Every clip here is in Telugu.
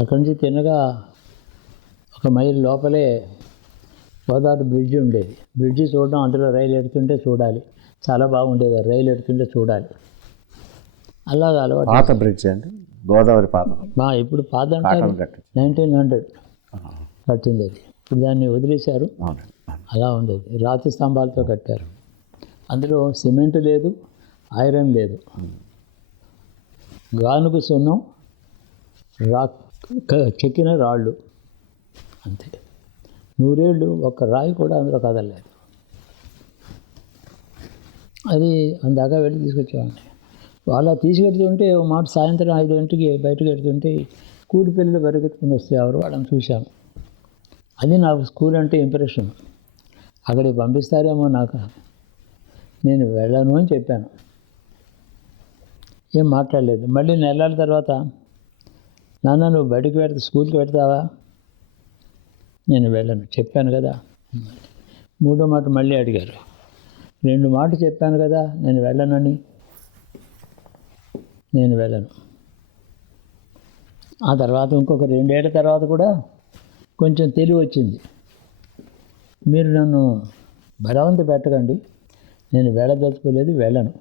అక్కడి నుంచి తిన్నగా ఒక మైలు లోపలే గోదావరి బ్రిడ్జి ఉండేది. బ్రిడ్జి చూడడం, అందులో రైలు ఎడుతుంటే చూడాలి, చాలా బాగుండేది. రైలు ఎడుతుంటే చూడాలి. అలాగా అలవాటు. పాత బ్రిడ్జ్ అండి, గోదావరి పాత. ఇప్పుడు పాత అంటే 1900 కట్టింది అది. ఇప్పుడు దాన్ని వదిలేశారు. అలా ఉండేది, రాతి స్తంభాలతో కట్టారు. అందులో సిమెంట్ లేదు, ఐరన్ లేదు, గానుగు సున్నం, చెక్కిన రాళ్ళు అంతే. 100 ఏళ్ళు ఒక్క రాయి కూడా అందులో కదలలేదు. అది అందాక వెళ్ళి తీసుకొచ్చేవాడిని. అలా తీసుకెడుతుంటే ఒక మాట సాయంత్రం 5 గంటలకి బయటకు వెళ్తుంటే స్కూల్ పిల్లలు పరిగెత్తుకుని వస్తే ఎవరు వాళ్ళని చూశాను. అది నాకు స్కూల్ అంటే ఇంప్రెషన్. అక్కడికి పంపిస్తారేమో నాకు, నేను వెళ్ళను అని చెప్పాను. ఏం మాట్లాడలేదు. మళ్ళీ నెలల తర్వాత, నాన్న నువ్వు బయటకు స్కూల్కి పెడతావా? నేను వెళ్ళను, చెప్పాను కదా. 3వ మాట మళ్ళీ అడిగారు. 2 మాటలు చెప్పాను కదా నేను వెళ్ళనని. నేను వెళ్ళను. ఆ తర్వాత ఇంకొక 2 ఏళ్ల తర్వాత కూడా కొంచెం తెలివి వచ్చింది. మీరు నన్ను బలవంత పెట్టకండి, నేను వెళ్ళదలుచుకోలేదు, వెళ్ళను.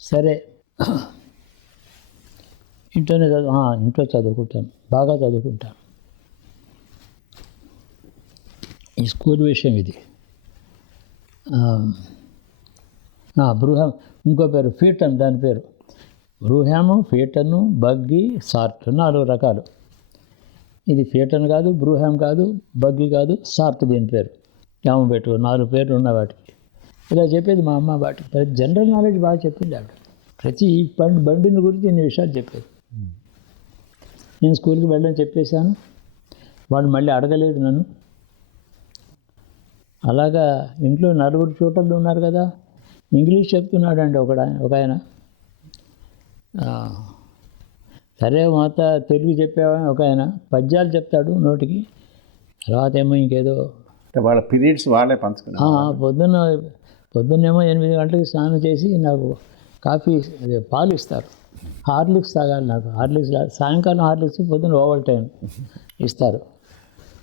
సరే ఇంట్లోనే ఇంట్లో చదువుకుంటాను, బాగా చదువుకుంటాను. ఈ స్కూల్ విషయం ఇది. బ్రూహామ్, ఇంకో పేరు ఫీటన్, దాని పేరు బ్రూహాము, ఫీటను, బగ్గి, సార్ట్, 4 రకాలు. ఇది ఫీటన్ కాదు, బ్రూహామ్ కాదు, బగ్గి కాదు, సార్ట్ దీని పేరు. జామ పెట్టు 4 పేర్లు ఉన్న వాటికి. ఇలా చెప్పేది మా అమ్మ. వాటి జనరల్ నాలెడ్జ్ బాగా చెప్పింది ఆవిడ. ప్రతి బండిని గురించి ఇన్ని విషయాలు చెప్పేది. నేను స్కూల్కి వెళ్ళని చెప్పేశాను. వాళ్ళు మళ్ళీ అడగలేదు నన్ను. అలాగా ఇంట్లో 4 చూటర్లు ఉన్నారు కదా, ఇంగ్లీష్ చెప్తున్నాడు అండి ఒక ఆయన. సరే మాత తెలుగు చెప్పేవాడిని. ఒక ఆయన పద్యాలు చెప్తాడు నోటికి. తర్వాత ఏమో ఇంకేదో వాళ్ళ పీరియడ్స్ వాళ్ళే పంచుకున్నారు. పొద్దున్నేమో 8 గంటలకి స్నానం చేసి నాకు కాఫీ, అదే పాలు ఇస్తారు. హార్లిక్స్ తాగాలి నాకు. హార్లిక్స్ సాయంకాలం హార్లిక్స్, పొద్దున్న ఓవల్టైన్ ఇస్తారు.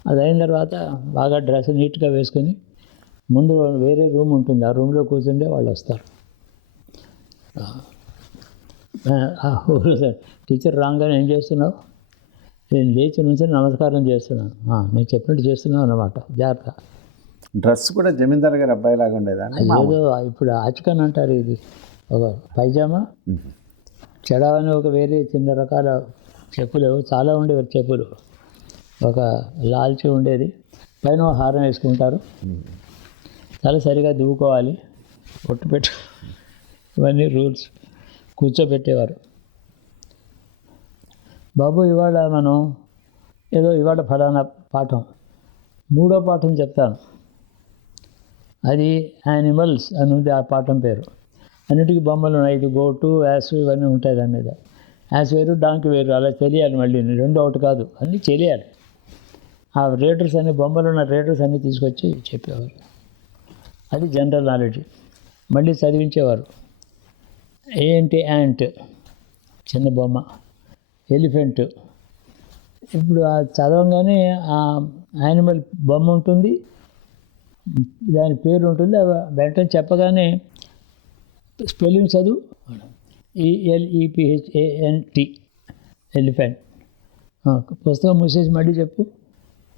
అది అయిన తర్వాత బాగా డ్రెస్ నీట్గా వేసుకొని ముందు వేరే రూమ్ ఉంటుంది, ఆ రూమ్లో కూర్చుంటే వాళ్ళు వస్తారు. టీచర్ రాగానే ఏం చేస్తున్నావు? నేను లేచి నుంచి నమస్కారం చేస్తున్నాను. నేను చెప్పినట్టు చేస్తున్నావు అన్నమాట. జాగ్రత్త. డ్రెస్ కూడా జమీందార్ గారి అబ్బాయి లాగా ఉండేదా? ఏదో ఇప్పుడు ఆచకన్ అంటారు. ఇది ఒక పైజామా, చెడావని ఒక వేరే చిన్న రకాల చెప్పులు, చాలా ఉండేవి చెప్పులు. ఒక లాల్చి ఉండేది, పైన హారం వేసుకుంటారు. తల సరిగా దువ్వుకోవాలి, ఒట్టు పెట్టు, ఇవన్నీ రూల్స్. కూర్చోబెట్టేవారు. బాబు ఇవాళ మనం ఇవాళ ఫలానా పాఠం, 3వ పాఠం చెప్తాను. అది యానిమల్స్ అని ఉంది ఆ పాఠం పేరు. అన్నిటికీ బొమ్మలు ఉన్నాయి. ఇది గోటు, యాస్ ఇవన్నీ ఉంటాయి దాని మీద. యాస్ వేరు, డాంకి వేరు, అలా తెలియాలి. మళ్ళీ 2 ఒకటి కాదు, అన్నీ తెలియాలి. ఆ రేటర్స్ అన్ని, బొమ్మలు ఉన్న రేటర్స్ అన్నీ తీసుకొచ్చి చెప్పేవారు. అది జనరల్ నాలెడ్జ్. మళ్ళీ చదివించేవారు. ఏంటి యాంట్, చిన్న బొమ్మ. ఎలిఫెంట్. ఇప్పుడు ఆ చదవంగానే ఆ యానిమల్ బొమ్మ ఉంటుంది, దాని పేరు ఉంటుంది. వెంటనే చెప్పగానే స్పెల్లింగ్ చదువు, ELEPHANT, ఎలిఫెంట్. పుస్తకం మూసేసి మళ్ళీ చెప్పు,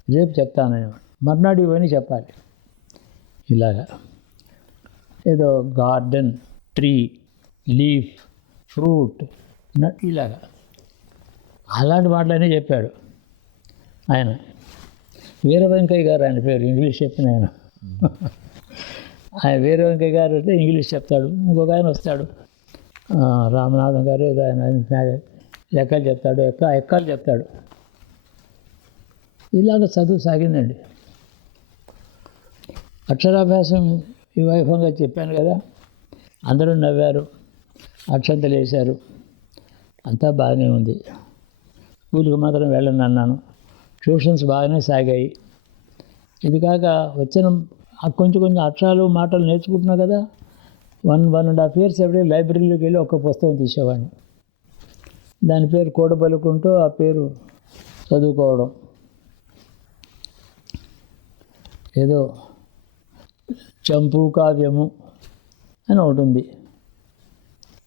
రేపు చెప్తాను. మర్నాడు ఇవన్నీ చెప్పాలి. ఇలాగా ఏదో గార్డెన్, ట్రీ, లీఫ్, ఫ్రూట్, నట్, ఇలాగా అలాంటి మాటలన్నీ చెప్పాడు ఆయన. వీర వెంకయ్య గారు ఆయన పేరు, ఇంగ్లీష్ చెప్పిన ఆయన. ఆయన వీర వెంకయ్య గారు అయితే ఇంగ్లీష్ చెప్తాడు. ఇంకొక ఆయన వస్తాడు, రామనాథం గారు, ఏదో ఆయన లెక్కలు చెప్తాడు, ఎక్కాలు చెప్తాడు. ఇలాగ చదువు సాగిందండి. అక్షరాభ్యాసం ఈ వైభవంగా చెప్పాను కదా, అందరూ నవ్వారు, అక్షంతలు వేశారు, అంతా బాగానే ఉంది. స్కూల్కి మాత్రం వెళ్ళను అన్నాను. ట్యూషన్స్ బాగానే సాగాయి. ఇది కాక వచ్చిన కొంచెం అక్షరాలు మాటలు నేర్చుకుంటున్నా కదా, 1.5 years ఎవ్రీ లైబ్రరీలోకి వెళ్ళి ఒక పుస్తకం తీసేవాడిని. దాని పేరు కూడబలుకుంటూ ఆ పేరు చదువుకోవడం. ఏదో చంపు కావ్యము అని ఒకటి ఉంది.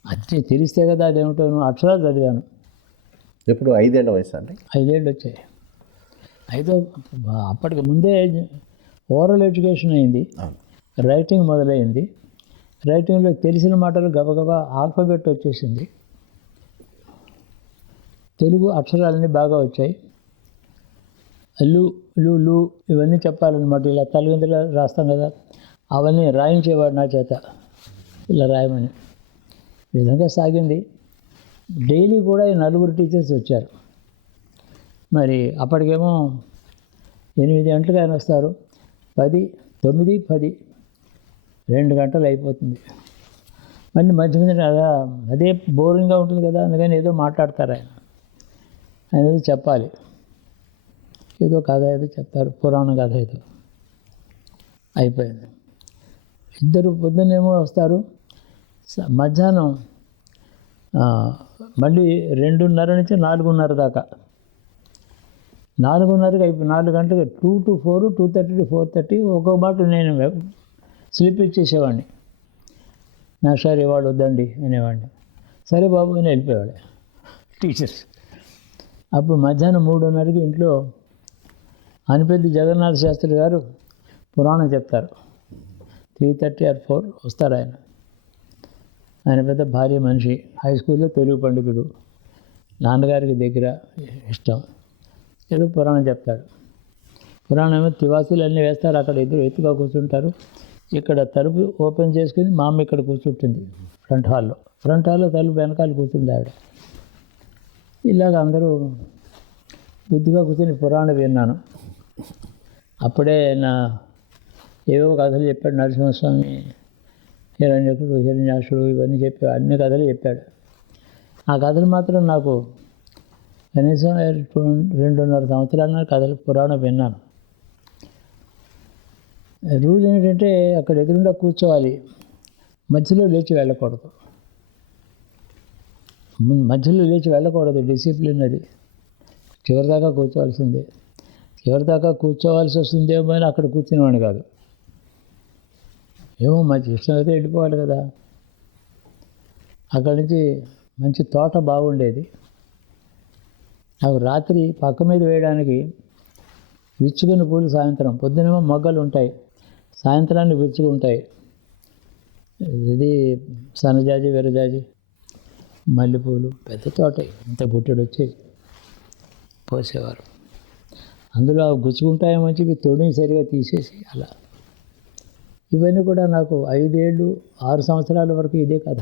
అది తెలిస్తే కదా అదేమిటో అక్షరాలు చదివాను. ఎప్పుడు 5 ఏళ్ల వయసు అండి? 5 ఏళ్ళు వచ్చాయి. అప్పటికి ముందే ఓరల్ ఎడ్యుకేషన్ అయింది, రైటింగ్ మొదలైంది. రైటింగ్లో తెలిసిన మాటలు గబగబా ఆల్ఫాబెట్ వచ్చేసింది. తెలుగు అక్షరాలన్నీ బాగా వచ్చాయి. లు లు లు ఇవన్నీ చెప్పాలన్నమాట. ఇలా తలగిందులు రాస్తాం కదా, అవన్నీ రాయించేవాడు నా చేత, ఇలా రాయమని. ఈ విధంగా సాగింది. డైలీ కూడా ఈ 4 టీచర్స్ వచ్చారు. మరి అప్పటికేమో 8 గంటలకు ఆయన వస్తారు. 9, 10 2 గంటలు అయిపోతుంది. మళ్ళీ మధ్య మధ్య అదే బోరింగ్గా ఉంటుంది కదా, అందుకని ఏదో మాట్లాడతారు ఆయన ఏదో చెప్పాలి. ఏదో కథ ఏదో చెప్తారు, పురాణ కథ ఏదో. అయిపోయింది. ఇద్దరు పొద్దున్నేమో వస్తారు, మధ్యాహ్నం మళ్ళీ 2:30 నుంచి 4:30 దాకా. 4:30కి 4 గంటలకు 2 to 4, 2:30 to 4:30 ఒక్కో మాట నేను స్లిప్ ఇచ్చేసేవాడిని. మాస్టర్ ఇవాడు వద్దండి అనేవాడిని. సరే బాబు అని వెళ్ళిపోయేవాడు టీచర్స్. అప్పుడు మధ్యాహ్నం 3:30కి ఇంట్లో అనిపెద్ది జగన్నాథ శాస్త్రి గారు పురాణం చెప్తారు. 3:30 or 4 వస్తారు ఆయన. ఆయన పెద్ద భారీ మనిషి, హై స్కూల్లో తెలుగు పండితుడు, నాన్నగారికి దగ్గర ఇష్టం. ఏదో పురాణం చెప్తాడు. పురాణం ఏమో తివాసీలు అన్నీ వేస్తారు, అక్కడ ఇద్దరు ఎత్తుగా కూర్చుంటారు. ఇక్కడ తలుపు ఓపెన్ చేసుకుని మా అమ్మ ఇక్కడ కూర్చుంటుంది ఫ్రంట్ హాల్లో తలుపు వెనకాల కూర్చుంది ఆవిడ. ఇలాగ అందరూ బుద్ధిగా కూర్చొని పురాణం విన్నాను. అప్పుడే ఏవో కథలు చెప్పాడు నరసింహస్వామి, హిరణ్యకుడు, హిరణ్యాసుడు, ఇవన్నీ చెప్పి అన్ని కథలు చెప్పాడు. ఆ కథలు మాత్రం నాకు కనీసం 2.5 సంవత్సరాల కథలు పురాణం విన్నాను. రూల్ ఏంటంటే అక్కడ ఎదురుండా కూర్చోవాలి, మధ్యలో లేచి వెళ్ళకూడదు. మధ్యలో లేచి వెళ్ళకూడదు, డిసిప్లిన్ అది. చివరిదాకా కూర్చోవాల్సిందే. చివరిదాకా కూర్చోవాల్సి వస్తుందేమో అని అక్కడ కూర్చునేవాడిని కాదు. ఏమో మంచి ఇష్టం అయితే వెళ్ళిపోవాలి కదా. అక్కడి నుంచి మంచి తోట బాగుండేది. నాకు రాత్రి పక్క మీద వేయడానికి విచ్చుకున్న పూలు సాయంత్రం, పొద్దునేమో మొగ్గలు ఉంటాయి, సాయంత్రానికి విచ్చుకు ఉంటాయి. ఇది సన్నజాజి, విరజాజి, మల్లెపూలు, పెద్ద తోట, ఇంత బుట్టెడు వచ్చి పోసేవారు. అందులో గుచ్చుకుంటాయేమో చెప్పి తొడిని సరిగా తీసేసి అలా. ఇవన్నీ కూడా నాకు 5 ఏళ్ళు 6 సంవత్సరాల వరకు ఇదే కథ.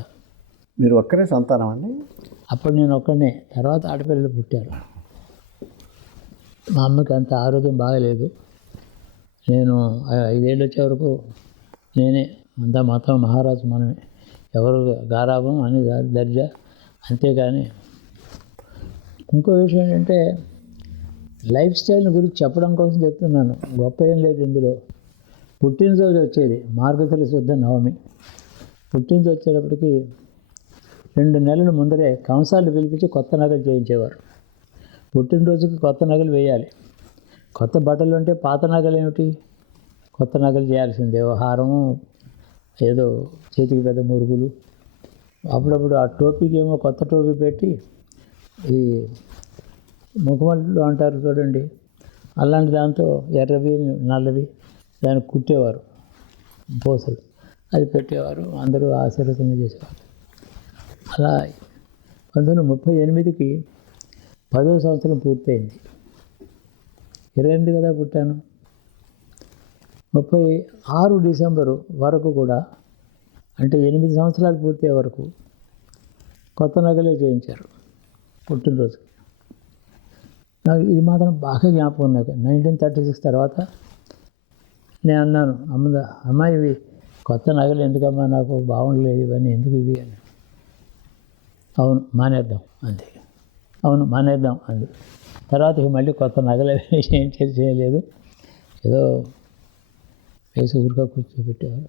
మీరు ఒక్కరే సంతానం అండి? అప్పుడు నేను ఒక్కనే. తర్వాత ఆడపిల్లలు పుట్టారు. మా అమ్మకి అంత ఆరోగ్యం బాగలేదు. నేను 5 ఏళ్ళు వచ్చే వరకు నేనే అంతా, మొత్తం మహారాజు మనమే. ఎవరు గారాబం అని దర్జా, అంతేగాని. ఇంకో విషయం ఏంటంటే లైఫ్ స్టైల్ గురించి చెప్పడం కోసం చెప్తున్నాను, గొప్ప ఏం లేదు ఇందులో. పుట్టినరోజు వచ్చేది మార్గశిర శుద్ధ నవమి. పుట్టినరోజు వచ్చేటప్పటికి 2 నెలల ముందరే కంసాలు పిలిపించి కొత్త నగలు చేయించేవారు. పుట్టినరోజుకి కొత్త నగలు వేయాలి. కొత్త బట్టలు అంటే పాత నగలు ఏమిటి, కొత్త నగలు చేయాల్సిందే. హారము, ఏదో చేతికి పెద్ద మురుగులు, అప్పుడప్పుడు ఆ టోపీకి ఏమో కొత్త టోపీ పెట్టి, ఈ ముఖమల్లు అంటారు చూడండి, అలాంటి దాంతో ఎర్రవి నల్లవి దాన్ని కుట్టేవారు, పూసలు అది పెట్టేవారు. అందరూ ఆశీర్వదం చేసేవారు. అలా 1938కి 10వ సంవత్సరం పూర్తయింది. 28 కదా పుట్టాను. 36 డిసెంబరు వరకు కూడా, అంటే 8 సంవత్సరాలు పూర్తయ్యే వరకు కొత్త నగలే చేయించారు పుట్టినరోజుకి. నాకు ఇది మాత్రం బాగా జ్ఞాపకం ఉన్నాయి. 1936 తర్వాత నేను అన్నాను, అమ్మ ఇవి కొత్త నగలు ఎందుకమ్మా, నాకు బాగుండలేదు ఇవన్నీ, ఎందుకు ఇవి అని. అవును మానేద్దాం అంది. అవును మానేద్దాం అంది. తర్వాత మళ్ళీ కొత్త నగలు ఏం చేయలేదు, ఏదో వేసి ఊరిగా కూర్చోబెట్టేవారు.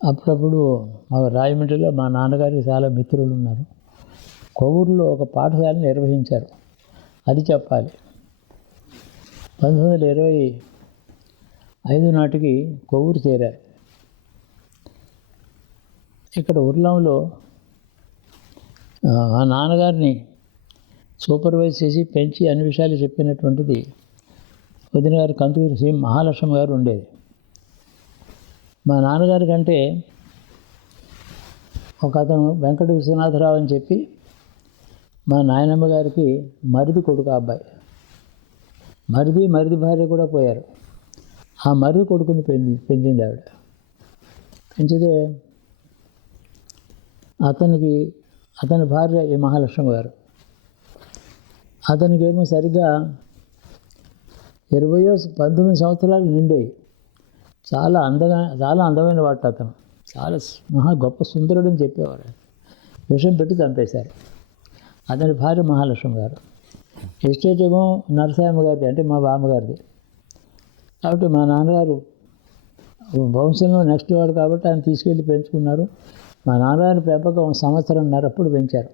అప్పుడప్పుడు రాజమండ్రిలో మా నాన్నగారికి చాలా మిత్రులు ఉన్నారు. కొవ్వూరులో ఒక పాఠశాల నిర్వహించారు. అది చెప్పాలి. 1925 నాటికి కొవ్వూరు చేరారు. ఇక్కడ ఉర్లంలో ఆ నాన్నగారిని సూపర్వైజ్ చేసి పెంచి అన్ని విషయాలు చెప్పినటువంటిది వదిన గారు కందుకూరి శ్రీ మహాలక్ష్మి గారు ఉండేది. మా నాన్నగారి కంటే ఒక అతను వెంకట విశ్వనాథరావు అని చెప్పి మా నాయనమ్మ గారికి మరిది కొడుకు అబ్బాయి. మరిది భార్య కూడా పోయారు. ఆ మరిది కొడుకుని పెంచింది ఆవిడ. పెంచితే అతని భార్య ఈ మహాలక్ష్మి గారు. అతనికేమో సరిగ్గా 19 సంవత్సరాలు నిండేవి. చాలా అందమైన వాటి అతను. చాలా మహా గొప్ప సుందరుడు అని చెప్పేవారు. విషం పెట్టి చంపేశారు. అతని భార్య మహాలక్ష్మి గారు. ఎస్టేట్ ఏమో నరసాయమ్మ గారిది, అంటే మా బామ్మగారిది. కాబట్టి మా నాన్నగారు వంశంలో నెక్స్ట్ వాడు కాబట్టి ఆయన తీసుకెళ్ళి పెంచుకున్నారు. మా నాన్నగారి పెంపకం 1.5 సంవత్సరం అప్పుడు పెంచారు.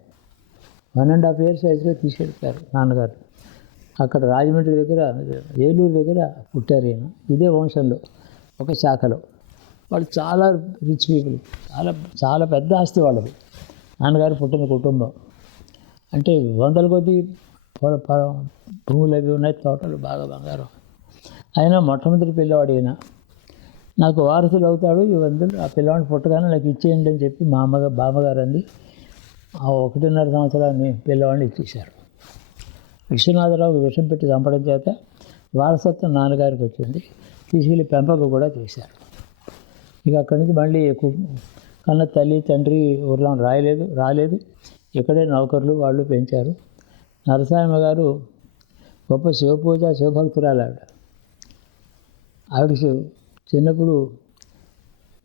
1.5 years వయసులో తీసుకెళ్ళిపోయారు నాన్నగారు. అక్కడ రాజమండ్రి దగ్గర, ఏలూరు దగ్గర పుట్టారు ఈయన. ఇదే వంశంలో ఒక శాఖలో. వాళ్ళు చాలా రిచ్ పీపుల్, చాలా పెద్ద ఆస్తి వాళ్ళది. నాన్నగారు పుట్టిన కుటుంబం అంటే 100 కొద్ది భూములు అవి ఉన్నాయి, తోటలు, బాగా బంగారం. అయినా మొట్టమొదటి పిల్లవాడు ఈయన. నాకు వారసులు అవుతాడు ఇవందరూ, ఆ పిల్లవాడిని పుట్టగానే నాకు ఇచ్చేయండి అని చెప్పి మా బామ్మగారు అంది. ఆ 1.5 సంవత్సరాన్ని పిల్లవాడిని ఇచ్చేశారు. విశ్వనాథరావుకి విషం పెట్టి చంపడం చేత వారసత్వం నాన్నగారికి వచ్చింది. తీసుకెళ్ళి పెంపకం కూడా చేశారు. ఇక అక్కడి నుంచి మళ్ళీ కన్న తల్లి తండ్రి ఊర్లో రాలేదు. ఇక్కడే నౌకర్లు వాళ్ళు పెంచారు. నరసాయమ్మ గారు గొప్ప శివభక్తురాలు ఆవిడ. ఆవిడకి చిన్నప్పుడు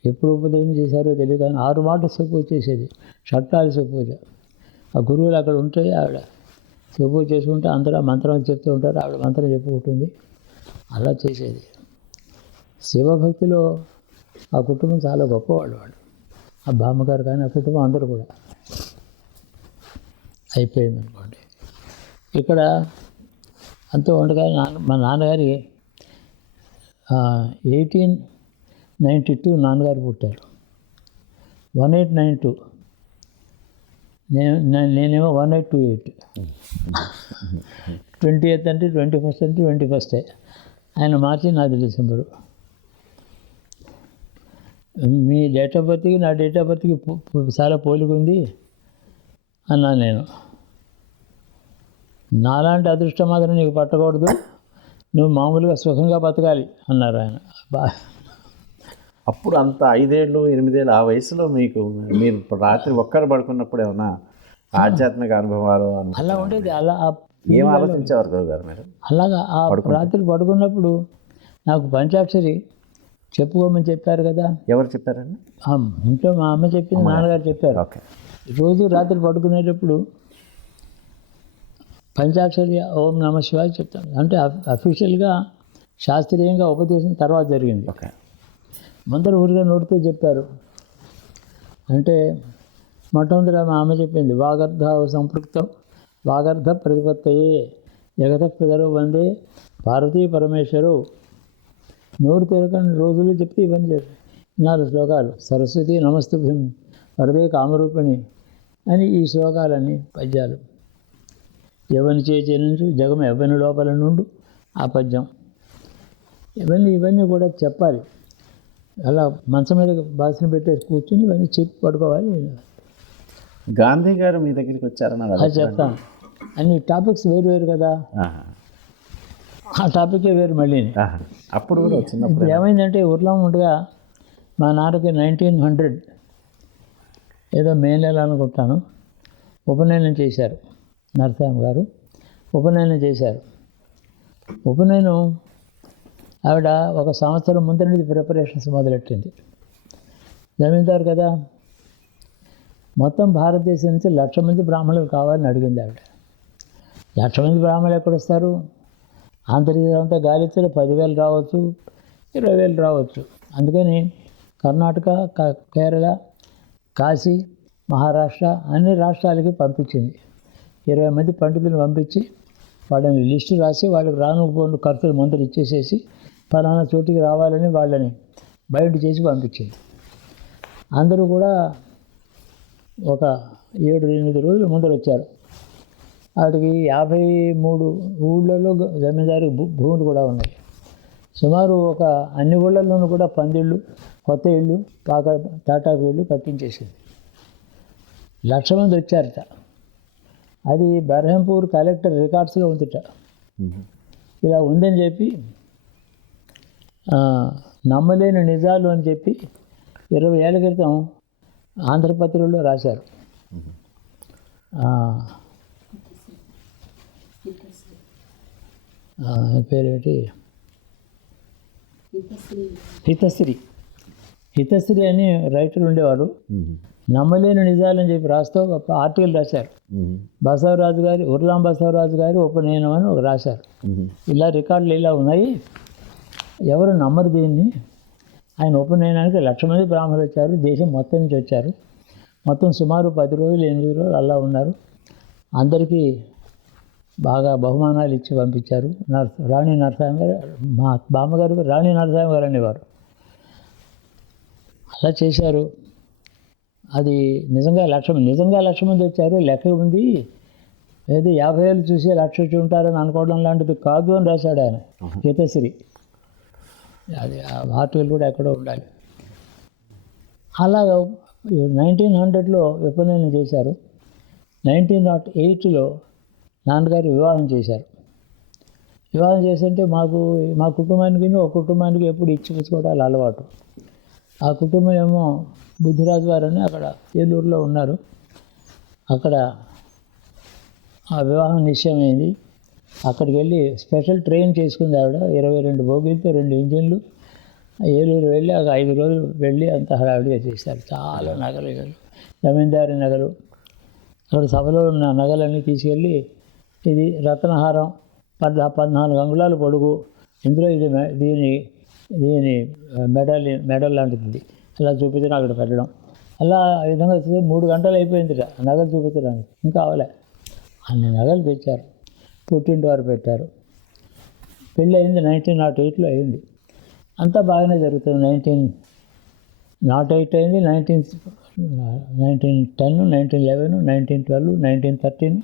ఎప్పుడు ఉపదేశం చేశారో తెలియదు కానీ 6 మాటలు శివపూజ చేసేది. షట్కాల శివపూజ. ఆ గురువులు అక్కడ ఉంటే ఆవిడ శివపూజ చేసుకుంటే అందరూ మంత్రం చెప్తూ ఉంటారు, ఆవిడ మంత్రం చెప్పుకుంటుంది. అలా చేసేది. శివభక్తిలో ఆ కుటుంబం చాలా గొప్పవాళ్ళు. ఆ బామ్మగారు కానీ ఆ కుటుంబం అందరూ కూడా. అయిపోయింది అనుకోండి. ఇక్కడ అంతా ఉండగా మా నాన్నగారి 1892 నాన్నగారు పుట్టారు. 1892. నేనేమో 1828. 20th అంటే 21st అంటే 21st. ఆయన మార్చి, నాది డిసెంబరు. మీ డేట్ ఆఫ్ బర్త్కి నా డేట్ ఆఫ్ బర్త్కి చాలా పోలిక ఉంది అన్నాను నేను. నాలాంటి అదృష్టం మాత్రం నీకు పట్టకూడదు, నువ్వు మామూలుగా సుఖంగా బతకాలి అన్నారు ఆయన. అప్పుడు అంత 5 ఏళ్ళు 8 ఏళ్ళు ఆ వయసులో మీరు రాత్రి ఒక్కరు పడుకున్నప్పుడు ఏమన్నా ఆధ్యాత్మిక అనుభవాలు అలా ఉండేది. అలా ఏం ఆలోచించేవారు గురుగారు మీరు? అలాగా ఆ రాత్రి పడుకున్నప్పుడు నాకు పంచాక్షరి చెప్పుకోమని చెప్పారు కదా. ఎవరు చెప్పారండి? ఇంట్లో మా అమ్మ చెప్పింది, నాన్నగారు చెప్పారు. ఓకే. రోజు రాత్రి పడుకునేటప్పుడు పంచాక్షరి ఓం నమ శివాయ చెప్తాను. అంటే అఫీషియల్గా శాస్త్రీయంగా ఉపదేశం తర్వాత జరిగింది. ఓకే. ముందర ఊరిగా నోటితో చెప్పారు. అంటే మొట్టమొదట మా అమ్మ చెప్పింది, వాగర్ధ సంపృక్తం వాగర్ధ ప్రతిపత్తయే జగత పితరు వందే పార్వతీ పరమేశ్వరు. నోరు తెరకని రోజులు చెప్తే ఇవన్నీ చెప్పారు. 4 శ్లోకాలు. సరస్వతి నమస్తుభ్యం వరదే కామరూపిణి అని ఈ శ్లోకాలన్నీ పద్యాలు. ఎవరిని చేయించు జగం ఎవరిని లోపల నుండు ఆ పద్యం. ఇవన్నీ కూడా చెప్పాలి. అలా మంచం మీద బాసిన పెట్టేసి కూర్చుని ఇవన్నీ చెప్పి పడుకోవాలి. గాంధీ గారు మీ దగ్గరికి వచ్చారని అది చెప్తాను. అన్ని టాపిక్స్ వేరు కదా, ఆ టాపికే వేరు మళ్ళీ. అప్పుడు కూడా వచ్చినప్పుడు ఇప్పుడు ఏమైందంటే ఊర్లో ఉండగా మా నాన్నకి 1900 ఏదో మే నెల అనుకుంటాను ఉపనయనం చేశారు. నరసాయమ్మ గారు ఉపనయనం చేశారు. ఉపనయనం ఆవిడ 1 సంవత్సరం ముందు నుంచి ప్రిపరేషన్స్ మొదలెట్టింది. జమీందారు కదా, మొత్తం భారతదేశం నుంచి 1,00,000 మంది బ్రాహ్మణులు కావాలని అడిగింది ఆవిడ. 1,00,000 మంది బ్రాహ్మణులు ఎక్కడొస్తారు? ఆంధ్రదేశం అంతా గాలితో 10,000 రావచ్చు, 20,000 రావచ్చు. అందుకని కర్ణాటక, కేరళ, కాశీ, మహారాష్ట్ర అన్ని రాష్ట్రాలకి పంపించింది. 20 మంది పండితులను పంపించి వాళ్ళని లిస్టు రాసి వాళ్ళకి రానుకోండి ఖర్చులు మందులు ఇచ్చేసేసి ఫలానా చోటికి రావాలని వాళ్ళని బయట చేసి పంపించింది. అందరూ కూడా ఒక 7-8 రోజుల ముందర వచ్చారు. వాటికి 53 ఊళ్ళలో జమీందారు భూములు కూడా ఉన్నాయి. సుమారు ఒక అన్ని ఊళ్ళల్లోనూ కూడా పందిళ్ళు, కొత్త ఇళ్ళు, టాటాకు ఇళ్ళు కట్టించేసింది. 1,00,000 మంది వచ్చారట. అది బర్హంపూర్ కలెక్టర్ రికార్డ్స్లో ఉందిట. ఇలా ఉందని చెప్పి నమ్మలేని నిజాలు అని చెప్పి 20 ఏళ్ల క్రితం ఆంధ్రపత్రికలో రాశారు. పేరేంటి, హితశ్రీ అని రైటర్ ఉండేవాడు. నమ్మలేని నిజాలని చెప్పి రాస్తూ ఒక ఆర్టికల్ రాశారు. బసవరాజు గారి ఉర్లాం బసవరాజు గారి ఉపనయనం అని ఒక రాశారు. ఇలా రికార్డులు ఇలా ఉన్నాయి, ఎవరు నమ్మరు దీన్ని. ఆయన ఉపనయనానికి 1,00,000 మంది బ్రాహ్మణులు వచ్చారు, దేశం మొత్తం నుంచి వచ్చారు. మొత్తం సుమారు 10 రోజులు 8 రోజులు అలా ఉన్నారు. అందరికీ బాగా బహుమానాలు ఇచ్చి పంపించారు. రాణి నరసాయం గారు, మా బామ్మగారు రాణి నరసాయం గారు అనేవారు. అలా చేశారు. అది నిజంగా 1,00,000 మంది వచ్చారు, లెక్క ఉంది. ఏదో 50 ఏళ్ళు చూసి 1,00,000 వచ్చి ఉంటారని అనుకోవడం లాంటిది కాదు అని రాశాడు ఆయన, హితశ్రీ. అది ఆ ఆర్టికల్ కూడా ఎక్కడో ఉండాలి. అలాగా 1900లో ఉపనయనం చేశారు. 1908లో నాన్నగారు వివాహం చేశారు. వివాహం చేస్తుంటే మా కుటుంబానికి ఒక కుటుంబానికి ఎప్పుడు ఇచ్చిపుచ్చుకోవడాలు అలవాటు. ఆ కుటుంబం ఏమో బుద్ధిరాజు గారు అని అక్కడ ఏలూరులో ఉన్నారు. అక్కడ ఆ వివాహం నిశ్చయమైంది. అక్కడికి వెళ్ళి స్పెషల్ ట్రైన్ చేసుకుంది ఆవిడ. 22 బోగీలతో 2 ఇంజిన్లు. ఏలూరు వెళ్ళి 5 రోజులు వెళ్ళి అంత హడావిడిగా చేశారు. చాలా నగలు, జమీందారి నగలు, అక్కడ సభలో ఉన్న నగలన్నీ తీసుకెళ్ళి, ఇది రత్నహారం 14 అంగుళాల పొడుగు, ఇందులో ఇది దీని మెడల్ లాంటిది, అలా చూపించడం అక్కడ పెట్టడం. అలా ఆ విధంగా 3 గంటలు అయిపోయింది నగలు చూపించడానికి. ఇంకా అవలే, అన్ని నగలు తెచ్చారు. పుట్టింటి వారు పెట్టారు. పెళ్ళి అయింది 1908లో అయింది. అంతా బాగానే జరుగుతుంది. 1908 అయింది, 1910, 1911, 1912, 1913,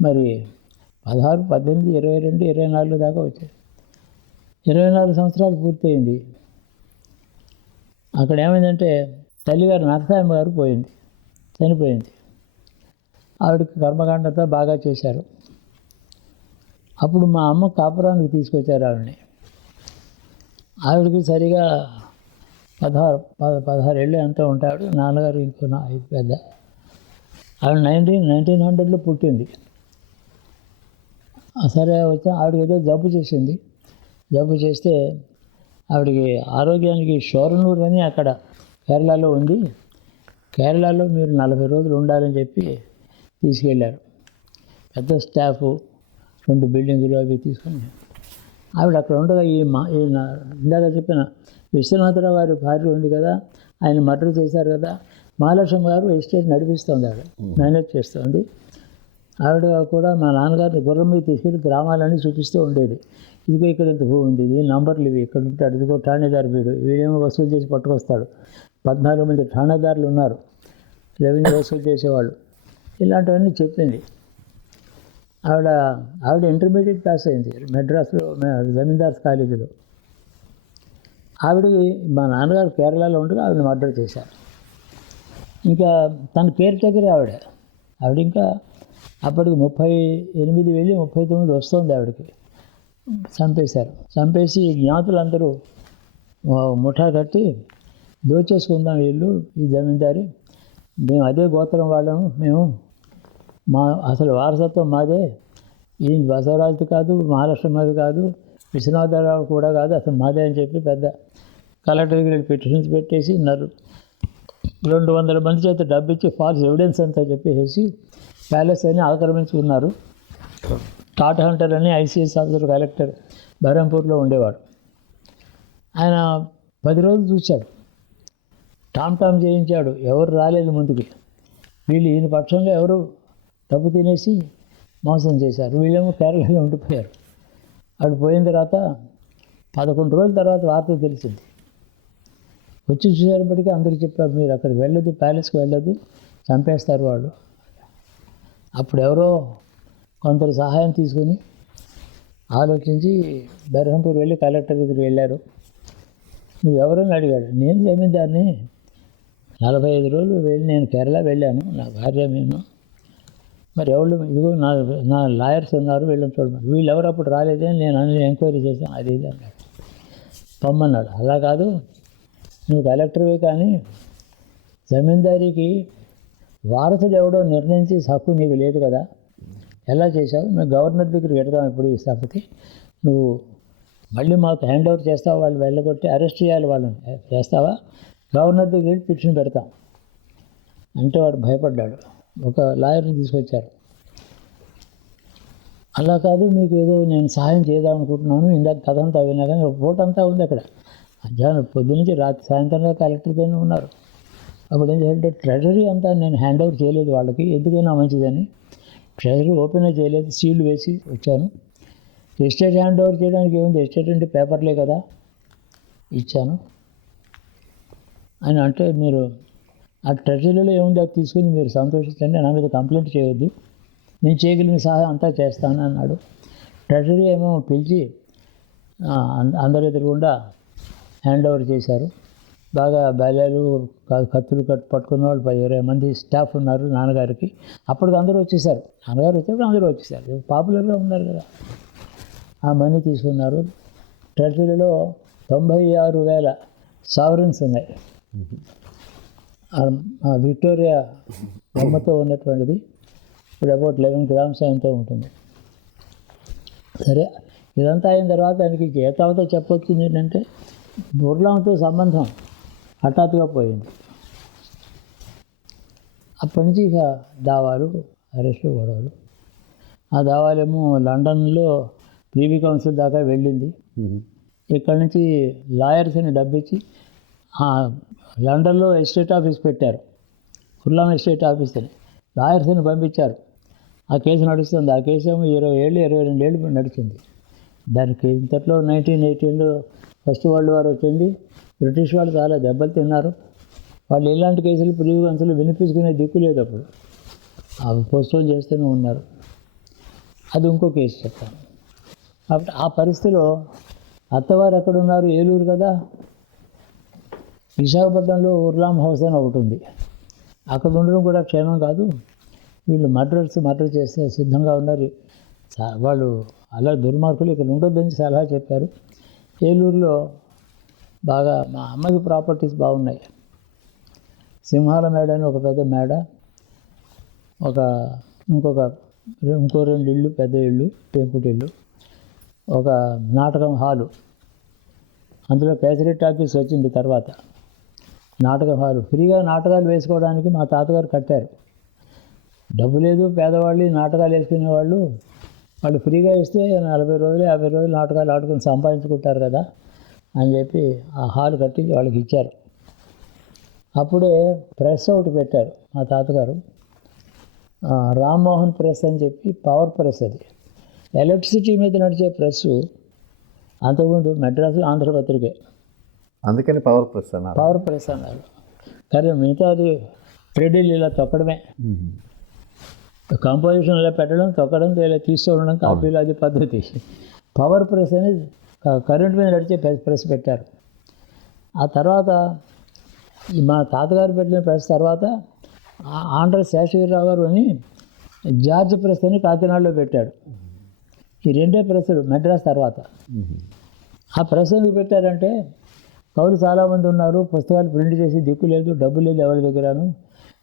మరి 16, 18, 22, 24 దాకా వచ్చాయి. 24 సంవత్సరాలు పూర్తయింది. అక్కడ ఏమైందంటే తల్లిగారు నరసాయమ్మ గారు చనిపోయింది. ఆవిడకి కర్మకాండంతో బాగా చేశారు. అప్పుడు మా అమ్మ కాపురానికి తీసుకొచ్చారు ఆవిడని. ఆవిడకి సరిగా 16 ఏళ్ళు ఎంతో ఉంటాడు. నాన్నగారు ఇంకో 5 పెద్ద. ఆవిడ 1900లో పుట్టింది. సరే వచ్చా, ఆవిడకి ఏదో జబ్బు చేసింది. జబ్బు చేస్తే ఆవిడకి ఆరోగ్యానికి షోరనూరు అని అక్కడ కేరళలో ఉంది. కేరళలో మీరు 40 రోజులు ఉండాలని చెప్పి తీసుకెళ్ళారు. పెద్ద స్టాఫు, 2 బిల్డింగులు అవి తీసుకొని ఆవిడ అక్కడ ఉండగా ఇందాక చెప్పిన విశ్వనాథరావు గారి భార్య ఉంది కదా, ఆయన మర్డర్ చేశారు కదా, మహాలక్ష్మి గారు ఎస్టేట్ నడిపిస్తుంది, ఆవిడ మేనేజ్ చేస్తుంది. ఆవిడ కూడా మా నాన్నగారిని గుర్రం మీద తీసుకెళ్ళి గ్రామాలన్నీ చూపిస్తూ ఉండేది. ఇదిగో ఇక్కడ ఇంత భూమి ఉంది, ఇది నంబర్లు ఇవి, ఇక్కడ ఉంటాడు, ఇదిగో ఠాణేదారు వీడేమో వసూలు చేసి పట్టుకొస్తాడు. 14 మంది ఠాణేదారులు ఉన్నారు, రెవెన్యూ వసూలు చేసేవాళ్ళు. ఇలాంటివన్నీ చెప్పింది. ఆవిడ ఇంటర్మీడియట్ పాస్ అయింది మెడ్రాస్లో జమీందార్స్ కాలేజీలో. ఆవిడకి మా నాన్నగారు కేరళలో ఉండగా ఆవిడని మర్డర్ చేశారు. ఇంకా తన కేర్ టేకరే ఆవిడ ఇంకా అప్పటికి 38 వెళ్ళి 39 వస్తుంది ఆవిడకి. చంపేసి జ్ఞాతులందరూ ముఠా కట్టి దోచేసుకుందాం వీళ్ళు, ఈ జమీందారి, మేము అదే గోత్రం వాళ్ళము, మేము అసలు వారసత్వం మాదే, ఈ బసవరాజుది కాదు, మహాలక్ష్మిది కాదు, విశ్వనాథరావు కూడా కాదు, అసలు మాదే అని చెప్పి పెద్ద కలెక్టర్కి పిటిషన్స్ పెట్టేసి 200 మంది చేత డబ్బు ఇచ్చి ఫాల్స్ ఎవిడెన్స్ అంతా చెప్పేసి ప్యాలెస్ అని ఆక్రమించుకున్నారు. టాటా హంటర్ అని ఐసీఎస్ ఆఫీసర్ కలెక్టర్ బెరంపూర్లో ఉండేవాడు. ఆయన 10 రోజులు చూశాడు, టామ్ చేయించాడు, ఎవరు రాలేదు ముందుకి. వీళ్ళు ఈయన పక్షంలో ఎవరు డబ్బు తినేసి మోసం చేశారు. వీళ్ళేమో కేరళలో ఉండిపోయారు. అక్కడ పోయిన తర్వాత 11 రోజుల తర్వాత వార్త తెలిసింది. వచ్చి చూసేటప్పటికీ అందరూ చెప్పారు, మీరు అక్కడికి వెళ్ళదు, ప్యాలెస్కి వెళ్ళదు, చంపేస్తారు వాళ్ళు. అప్పుడు ఎవరో కొందరు సహాయం తీసుకుని ఆలోచించి బెర్హంపూర్ వెళ్ళి కలెక్టర్ దగ్గరికి వెళ్ళారు. నువ్వెవరని అడిగాడు. నేను జమీందార్ని, 45 రోజులు వెళ్ళి నేను కేరళ వెళ్ళాను, నా భార్య నేను. మరి ఎవరు, ఇదిగో నా లాయర్స్ ఉన్నారు, వీళ్ళని చూడమని. వీళ్ళు ఎవరు అప్పుడు రాలేదే, నేను అన్ని ఎంక్వైరీ చేశాను, అది ఇది అన్నాడు. పొమ్మన్నాడు. అలా కాదు, నువ్వు కలెక్టర్వే కానీ జమీందారీకి వారసుడు ఎవడో నిర్ణయించి హక్కు నీకు లేదు కదా, ఎలా చేశావు? మేము గవర్నర్ దగ్గరికి వెళ్తాం ఇప్పుడు ఈ సంగతి, నువ్వు మళ్ళీ మాకు హ్యాండ్ ఓవర్ చేస్తావా, వాళ్ళు వెళ్ళగొట్టి అరెస్ట్ చేయాలి వాళ్ళని, చేస్తావా? గవర్నర్ దగ్గరికి వెళ్ళి పిటిషన్ పెడతాం అంటే వాడు భయపడ్డాడు. ఒక లాయర్ని తీసుకొచ్చారు. అలా కాదు, మీకు ఏదో నేను సహాయం చేద్దాం అనుకుంటున్నాను, ఇందాక కథ అంతా విన్నా కానీ ఒక పూట అంతా ఉంది అక్కడ. మధ్యాహ్నం పొద్దు నుంచి రాత్రి సాయంత్రంగా కలెక్టర్తోనే ఉన్నారు. అప్పుడు ఏం చేయాలంటే ట్రెజరీ అంతా నేను హ్యాండ్ ఓవర్ చేయలేదు వాళ్ళకి, ఎందుకైనా మంచిదని ట్రెజరీ ఓపెన్ చేయలేదు, సీల్డ్ వేసి వచ్చాను. ఎస్టేట్ హ్యాండ్ ఓవర్ చేయడానికి ఏముంది, ఎస్టేట్ అంటే పేపర్లే కదా, ఇచ్చాను అని. అంటే మీరు ఆ ట్రెజరీలో ఏముంది అది తీసుకుని మీరు సంతోషించండి, నా మీద కంప్లైంట్ చేయొద్దు, నేను చేయగలిగిన సహాయం అంతా చేస్తాను అన్నాడు. ట్రెజరీ ఏమో పిలిచి అందరి ఎదురుగుండా హ్యాండ్ ఓవర్ చేశారు. బాగా బాల్యాలు కత్తులు పట్టుకున్న వాళ్ళు 20 మంది స్టాఫ్ ఉన్నారు నాన్నగారికి. అప్పటికి అందరూ వచ్చేసారు, నాన్నగారు వచ్చేప్పుడు అందరూ వచ్చేసారు, పాపులర్గా ఉన్నారు కదా. ఆ మనీ తీసుకున్నారు. ట్రెజరీలో 96,000 సావరెన్స్ ఉన్నాయి. విక్టోరియా బొమ్మతో ఉన్నటువంటిది ఇప్పుడు అబౌట్ 11 grams ఎంతో ఉంటుంది. సరే, ఇదంతా అయిన తర్వాత దానికి ఏ తర్వాత చెప్పొచ్చింది ఏంటంటే బుర్లాంతో సంబంధం హఠాత్తుగా పోయింది. అప్పటి నుంచి ఇక దావాలు, అరెస్టులు, గొడవలు. ఆ దావాలేమో లండన్లో ప్రీవీ కౌన్సిల్ దాకా వెళ్ళింది. ఇక్కడ నుంచి లాయర్స్ని డబ్బిచ్చి లండన్లో ఎస్టేట్ ఆఫీస్ పెట్టారు, బుర్లాం ఎస్టేట్ ఆఫీస్ అని. లాయర్స్ని పంపించారు. ఆ కేసు నడుస్తుంది. ఆ కేసు ఏమో 20 ఏళ్ళు 22 ఏళ్ళు నడిచింది. దానికి ఇంతట్లో 1918లో ఫస్ట్ వరల్డ్ వార్ వచ్చింది. బ్రిటిష్ వాళ్ళు చాలా దెబ్బలు తిన్నారు. వాళ్ళు ఇలాంటి కేసులు ప్రీవీ కౌన్సిల్ వినిపించుకునే దిక్కు లేదు అప్పుడు, అవి పోస్ట్పోన్ చేస్తూనే ఉన్నారు. అది ఇంకో కేసు చెప్తాను. కాబట్టి ఆ పరిస్థితిలో అత్తవారు ఎక్కడున్నారు, ఏలూరు కదా. విశాఖపట్నంలో ఉర్లాం హౌస్ అని ఒకటి ఉంది, అక్కడ ఉండడం కూడా క్షేమం కాదు. వీళ్ళు మర్డర్ చేస్తే సిద్ధంగా ఉన్నారు వాళ్ళు, అలా దుర్మార్గులు ఇక్కడ ఉండొద్దని సలహా చెప్పారు. ఏలూరులో బాగా మా అమ్మకి ప్రాపర్టీస్ బాగున్నాయి. సింహాల మేడ అని ఒక పెద్ద మేడ, ఇంకో 2 ఇళ్ళు, పెద్ద ఇళ్ళు, పెంకుటిల్లు, ఒక నాటకం హాలు. అందులో క్యాసెట్ ఆఫీస్ వచ్చింది తర్వాత. నాటకం హాలు ఫ్రీగా నాటకాలు వేసుకోవడానికి మా తాతగారు కట్టారు. డబ్బు లేదు, పేదవాళ్ళు నాటకాలు వేసుకునేవాళ్ళు, వాళ్ళు ఫ్రీగా ఇస్తే 40 రోజులు 50 రోజులు నాటకాలు ఆడుకొని సంపాదించుకుంటారు కదా అని చెప్పి ఆ హాల్ కట్టి వాళ్ళకి ఇచ్చారు. అప్పుడే ప్రెస్ ఒకటి పెట్టారు మా తాతగారు, రామ్మోహన్ ప్రెస్ అని చెప్పి, పవర్ ప్రెస్. అది ఎలక్ట్రిసిటీ మీద నడిచే ప్రెస్సు. అంతకుముందు మెడ్రాసు ఆంధ్రపత్రికే, అందుకని పవర్ ప్రెస్ అన్నారు. కానీ మిగతాది ట్రెడిల్ ఇలా తొక్కడమే, కంపోజిషన్ ఇలా పెట్టడం, తొక్కడం, ఇలా తీసుకోవడం, కాపీలు, అది పద్ధతి. పవర్ ప్రెస్ అనేది కరెంట్ మీద నడిచే ప్రెస్ పెట్టారు. ఆ తర్వాత మా తాతగారు పెట్టిన ప్రెస్ తర్వాత ఆంధ్ర శేషగిరిరావు గారు అని జార్జ్ ప్రెస్ అని కాకినాడలో పెట్టాడు. ఈ 2 ప్రెస్సులు మెడ్రాస్ తర్వాత. ఆ ప్రెస్ ఎందుకు పెట్టారంటే కవులు చాలామంది ఉన్నారు, పుస్తకాలు ప్రింట్ చేసి దిక్కు లేదు, డబ్బు లేదు ఎవరి దగ్గరను,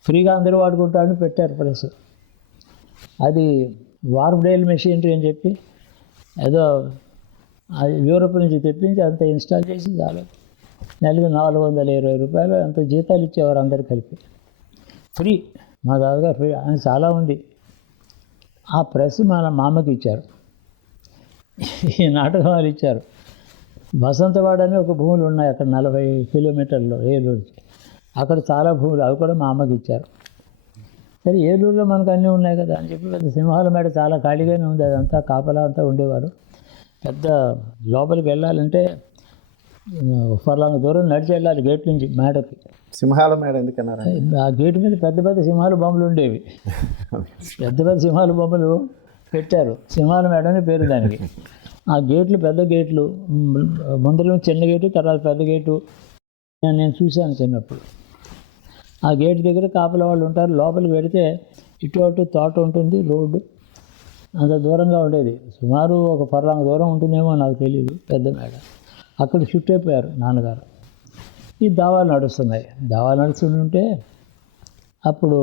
ఫ్రీగా అందరూ వాడుకుంటారని పెట్టారు ప్రెస్. అది వార్ఫ్డేల్ మెషినరీ అని చెప్పి ఏదో అది యూరోప్ నుంచి తెప్పించి అంత ఇన్స్టాల్ చేసి చాలా నెలకు 420 రూపాయలు అంత జీతాలు ఇచ్చేవారు అందరు కలిపి, ఫ్రీ. మా దాదాగా ఫ్రీ అని చాలా ఉంది. ఆ ప్రెస్ మా అమ్మకి ఇచ్చారు, ఈ నాటకాలు ఇచ్చారు. వసంతవాడ అని ఒక భూములు ఉన్నాయి అక్కడ 40 కిలోమీటర్లో ఏలూరుకి, అక్కడ చాలా భూములు, అవి కూడా మా అమ్మకి ఇచ్చారు. సరే ఏలూరులో మనకు అన్నీ ఉన్నాయి కదా అని చెప్పి పెద్ద సింహాల మేడ చాలా ఖాళీగానే ఉంది, అదంతా కాపలా అంతా ఉండేవారు. పెద్ద లోపలికి వెళ్ళాలంటే ఫర్లాంగ్ దూరం నడిచి వెళ్ళాలి గేట్ నుంచి మేడకి. సింహాల మేడ ఎందుకన్నారా? ఆ గేటు మీద పెద్ద పెద్ద సింహాల బొమ్మలు ఉండేవి, పెద్ద పెద్ద సింహాల బొమ్మలు పెట్టారు, సింహాల మేడ అని పేరు దానికి. ఆ గేట్లు పెద్ద గేట్లు, ముందర చిన్న గేటు, తర్వాత పెద్ద గేటు నేను చూశాను చిన్నప్పుడు. ఆ గేట్ దగ్గర కాపలా వాళ్ళు ఉంటారు. లోపలికి వెళితే ఇటు అటు తోట ఉంటుంది, రోడ్డు అంత దూరంగా ఉండేది, సుమారు ఒక ఫర్లాంగ్ దూరం ఉంటుందేమో నాకు తెలియదు పెద్ద మేడ. అక్కడ షిఫ్ట్ అయిపోయారు నాన్నగారు. ఈ దావాలు నడుస్తున్నాయి. దావాలు నడుస్తుంటే అప్పుడు